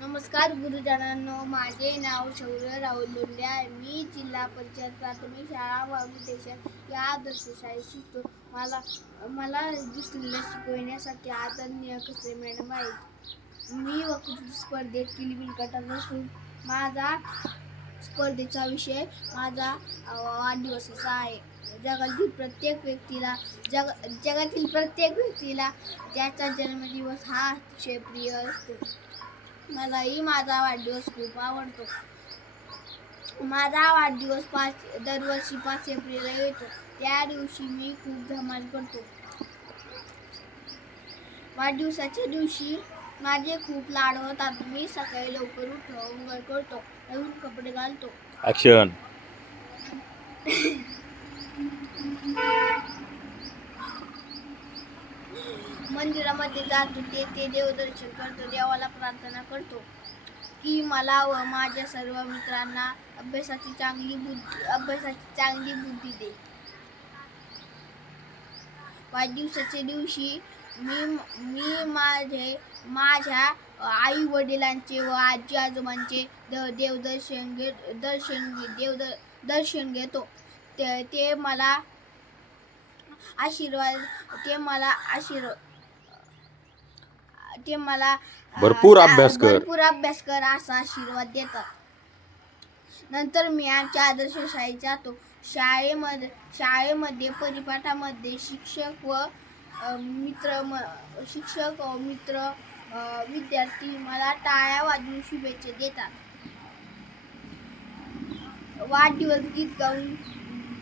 नमस्कार गुरुजनांनो माझे नाव शौर्य राहुल लोंढे आहे. मी जिल्हा परिषद प्राथमिक शाळा वागू देशात या आदर्श शाळेत शिकतो. मला मला दुसरीला शिकवण्यासाठी आदरणीय कसे मॅडम आहेत. मी वक्तृत्व स्पर्धेत किलबिल गटात असून माझा स्पर्धेचा विषय माझा वाढदिवसाचा आहे. जगातील प्रत्येक व्यक्तीला जग जगातील प्रत्येक व्यक्तीला त्याचा जन्मदिवस हा अतिशय प्रिय असतो. मलाही माझा वाढदिवस खूप आवडतो. माझा वाढदिवस पाच दरवर्षी पाच एप्रिलला येतो. त्या दिवशी मी खूप धमाल करतो. वाढदिवसाच्या दिवशी माझे खूप लाड होतात. मी सकाळी लवकर अंघोळ करतो. नवीन कपडे घालतो. ऍक्शन मंदिरामध्ये जातो ते ते देवदर्शन करतो देवाला प्रार्थना करतो. की मला व माझ्या सर्व मित्रांना अभ्यासाची चांगली बुद्धी अभ्यासाची चांगली बुद्धी दे. वाढदिवसाच्या दिवशी मी मी माझे माझ्या आई वडिलांचे व आजी आजोबांचे द देवदर्शन घे दर्शन देवद दर्शन घेतो. ते ते मला आशीर्वाद ते मला आशीर्वाद ते मला अं, भरपूर अभ्यास कर. भरपूर अभ्यास कर असा आशीर्वाद देतात. नंतर मी आमच्या आदर्श शाळेत जातो शाळेमध्ये शाळेमध्ये परिपाठामध्ये शिक्षक व अं, मित्र म शिक्षक व मित्र अं, विद्यार्थी मला टाळ्या वाजवून शुभेच्छा देतात. वाढदिवस गीत गाऊन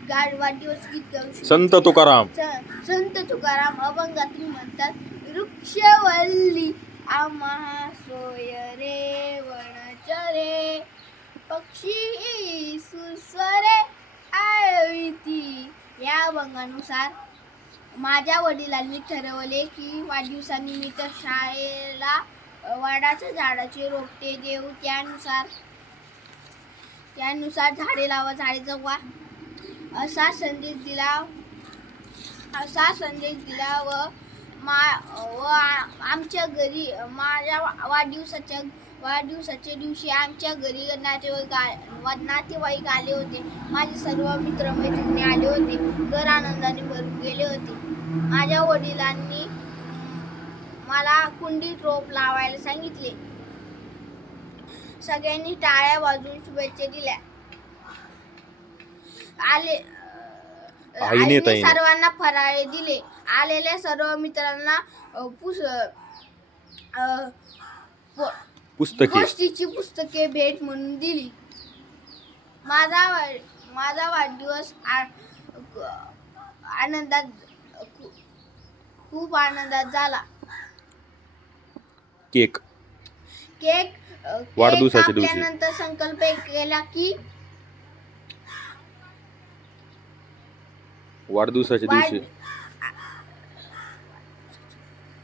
गा- वाढदिवस गीत गाऊन संत शुभेच्छा तुकाराम. स- संत तुकाराम अभंगातून म्हणतात वृक्षवल्ली आम्हा सोय रे वनचरे पक्षी सुस्वरे आळविती या अभंगानुसार माझ्या वडिलांनी ठरवले की वाढदिवसानिमित्त शाळेला वाडाच्या झाडाचे रोपटे देऊ. त्यानुसार त्यानुसार झाडे लावा झाडे जगवा. असा संदेश दिला असा संदेश दिला व मा व आमच्या घरी माझ्या वाढदिवसाच्या वाढदिवसाच्या दिवशी आमच्या घरी नातेवाईक आ- नातेवाईक आले होते. माझे सर्व मित्र मैत्रिणी आले होते. घर आनंदाने भरून गेले होते. माझ्या वडिलांनी मला कुंडीत रोप लावायला सांगितले. सगळ्यांनी टाळ्या वाजून शुभेच्छा दिल्या. आले आईने ताईने. सर्वांना फराळे दिले. आलेल्या सर्व मित्रांना अ, पुस अ, प- पुस्तके. गोष्टीची पुस्तके भेट म्हणून दिली. माझा माझा वाढदिवस आ- आनंदात खू- खूप आनंदात झाला. केक. केक अ, केक वाढदिवसाच्या दिवशी. कापल्यानंतर संकल्प केला की वाढदिवसाच्या वाढ- दिवशी.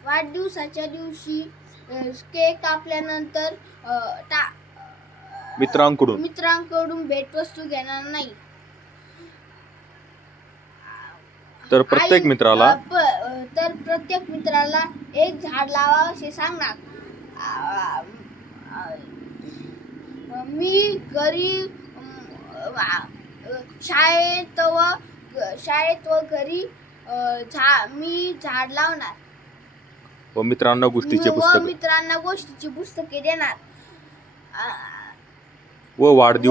वाढदिवसाच्या दिवशी केक कापल्यानंतर टा- मित्रांकडून. मित्रांकडून भेटवस्तू घेणार नाही. तर प्रत्येक आई- मित्राला अ, प- अ, तर प्रत्येक मित्राला एक झाड लावा असे सांगणार. आ- आ- मी घरी अम, आ- अ, शाळेत व शाळेत व घरी झा मी झाड लावणार. व मित्रांना गोष्टीचे व पुस्तक. मित्रांना गोष्टीची पुस्तके देणार. आ- व वाढदिवस